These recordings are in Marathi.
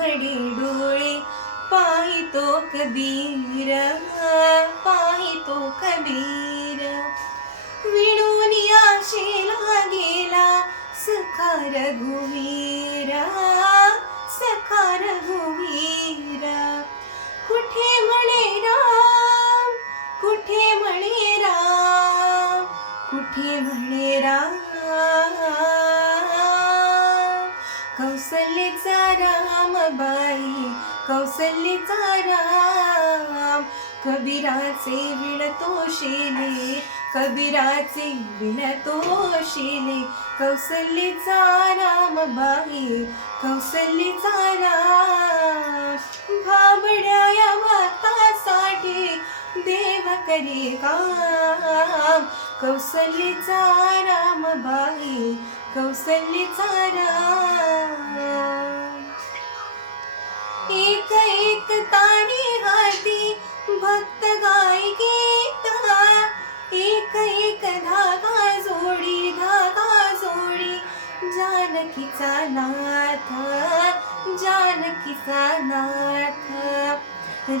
उघडे डोळे पाहितो कबीर, पाहितो कबीर. विणून आशेला गेला सखा रघुवीर, सखा रघुवीर. कुठे म्हणे राम, कुठे म्हणे राम, कुठे म्हणे राम. कौसल्याचा राम बाई, कौसल्याचा राम. कबीराचे विणतो शेले, कबीराचे विणतो शेले. कौसल्याचा राम बाई, कौसल्याचा राम. भाबड्या या भक्तासाठी देव करे काम. कौसल्याचा राम बाई, कौसल्याचा राम. एक एक तारी हाती भक्त गाय गीता, एक एक धागा जोडी, धागा जोडी. जानकीचा नाथ, जानकीचा नाथ.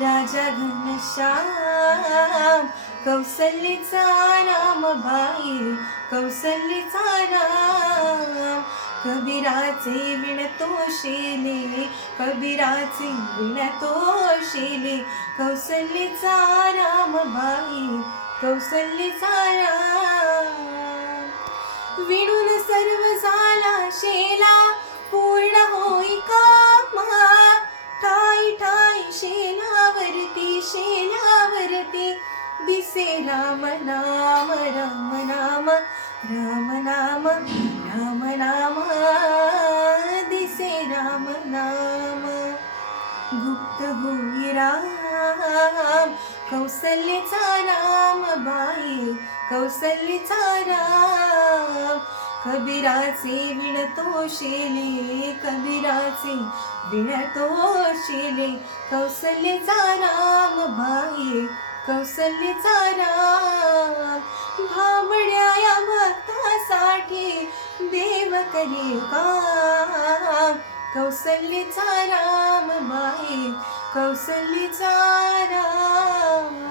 राजा घनश्याम कौसल्याचा राम बाई, कौसल्याचा राम. कबीराचे विणतो शेले, कबीराचे विणतो शेले. कौसल्याचा राम बाई, कौसल्याचा राम. विणून सर्व झाला शेला पूर्ण होई कामा. ठाई ठाई शेलावरती, शेलावरती दिसे राम नाम, राम नाम, राम नाम, राम नाम. दिसे राम नाम. गुप्त होई राम, कौसल्याचा राम बाई, कौसल्याचा राम. कबीराचे विणतो शेले, कबीराचे विणतो शेले. कौसल्याचा राम बाई, कौसल्याचा राम. भाबड्या या भक्तासाठी देव करे काम. कौसल्याचा राम बाई, कौसल्याचा राम.